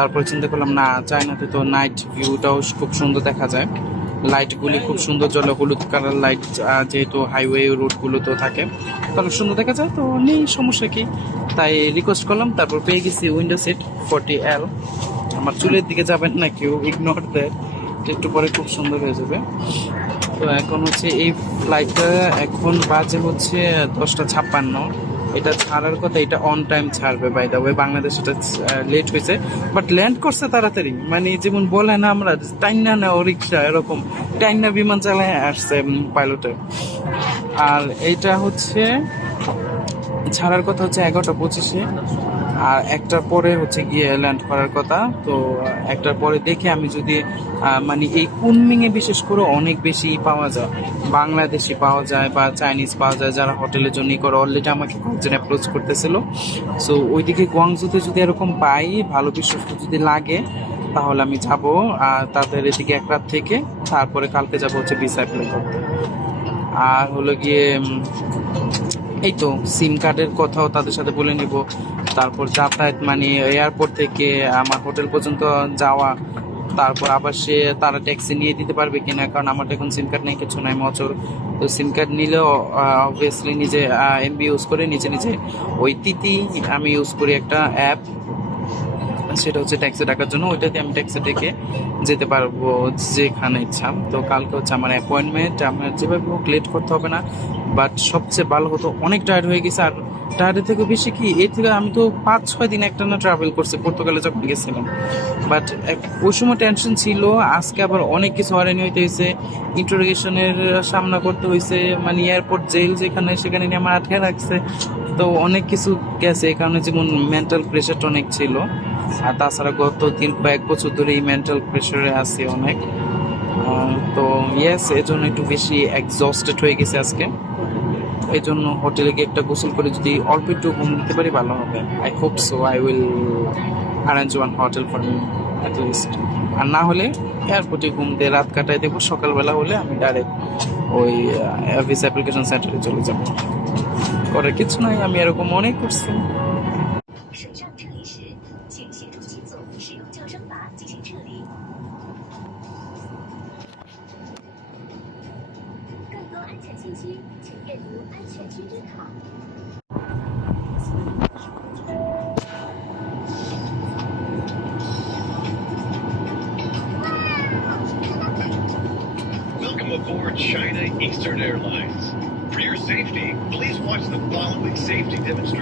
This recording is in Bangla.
তারপরে চিন্তা করলাম না, চায়নাতে তো নাইট ভিউটাও খুব সুন্দর দেখা যায়, লাইটগুলি খুব সুন্দর জ্বলে, হলুদ কালার লাইট, যেহেতু হাইওয়ে রোডগুলো তো থাকে তো অনেক সুন্দর দেখা যায়, তো নেই সমস্যা কি, তাই রিকোয়েস্ট করলাম। তারপর পেয়ে গেছি উইন্ডো সিট 40L। আমার চুলের দিকে যাবেন না কেউ, ইগনোর দ্যাট, একটু পরে খুব সুন্দর হয়ে যাবে। তো এখন হচ্ছে এই ফ্লাইটটা এখন বাজে হচ্ছে 10:56, এটা ছাড়ার কথা, এটা অন টাইম ছাড়বে বাই দ্য ওয়ে, বাংলাদেশ এটা লেট হয়েছে বাট ল্যান্ড করছে তাড়াতাড়ি, মানে যেমন বলে না আমরা টাইনা না ও রিক্সা, এরকম টাইনা বিমান চালায় আসছে পাইলটের। আর এইটা হচ্ছে ছাড়ার কথা হচ্ছে 11:25-এ, আর একটার পরে হচ্ছে গিয়ে ল্যান্ড করার কথা। তো একটার পরে দেখে আমি যদি মানে এই কুনমিংয়ে বিশেষ করে অনেক বেশি পাওয়া যায়, বাংলাদেশি পাওয়া যায় বা চাইনিজ পাওয়া যায়, যারা হোটেলের জন্যই করে। অলরেডি আমাকে কয়েকজন অ্যাপ্রোচ করতেছিল, সো ওইদিকে গুয়াংজুতে যদি এরকম পাই, ভালো বিশ্বস্ত যদি লাগে, তাহলে আমি যাব। আর তাদের এদিকে এক রাত থেকে তারপরে কালকে যাব হচ্ছে ভিসা অ্যাপ্লাই করতে। আর হলো গিয়ে এই তো সিম কার্ডের কথাও তাদের সাথে বলে নিব। তারপর যাতায়াত মানে এয়ারপোর্ট থেকে আমার হোটেল পর্যন্ত যাওয়া, তারপর আবার তারা ট্যাক্সি নিয়ে দিতে পারবে কিনা, কারণ আমার এখন সিম কার্ড নেই, কিছু নাই, মচর। তো সিম কার্ড নিলেও অবভিয়াসলি নিজে এমবি ইউজ করে নিজে নিজে ওই তিতি আমি ইউজ করি একটা অ্যাপ, সেটা হচ্ছে ট্যাক্সি ডাকার জন্য, ওইটাতে আমি ট্যাক্সি ডেকে যেতে পারবো যেখানে ইচ্ছা। তো কালকে হচ্ছে আমার অ্যাপয়েন্টমেন্ট, আমার যেভাবে হোক লেট করতে হবে না। বাট সবচেয়ে ভালো হতো, অনেক টায়ার্ড হয়ে গেছে, আর টায়ার্ডের থেকে বেশি কি, এর থেকে আমি তো 5-6 দিন একটানা ট্রাভেল করছি পর্তুগালে যখন গেছিলাম, বাট ওই সময় টেনশন ছিল, আজকে আবার অনেক কিছু হয়রানি হইতে হয়েছে, ইন্টারোগেশনের সামনা করতে হয়েছে, মানে এয়ারপোর্ট জেল যেখানে সেখানে নিয়ে আমার আটকে রাখছে, তো অনেক কিছু গেছে, এই কারণে যেমন মেন্টাল প্রেশারটা অনেক ছিল। আর তাছাড়া গত কয়েক বছর ধরে এই মেন্টাল প্রেশারে আছি অনেক। তো ইয়েস, এই জন্য একটু বেশি এক্সস্টেড হয়ে গেছে আজকে। এই জন্য হোটেলে গিয়ে একটা গোসল করে যদি অল্প একটু ঘুম দিতে পারি ভালো হবে। I hope so, I will arrange one hotel for me at least. আর না হলে এয়ারপোর্টে ঘুম দিয়ে রাত কাটাই দেবো, সকালবেলা হলে আমি ডাইরেক্ট ওই ভিসা অ্যাপ্লিকেশন সেন্টারে চলে যাবো। করার কিছু নাই, আমি এরকম মনে করছি। 水上撤离时，请协助机组使用救生筏进行撤离。更多安全信息，请阅读安全须知卡。Welcome aboard China Eastern Airlines. For your safety, please watch the following safety demonstration.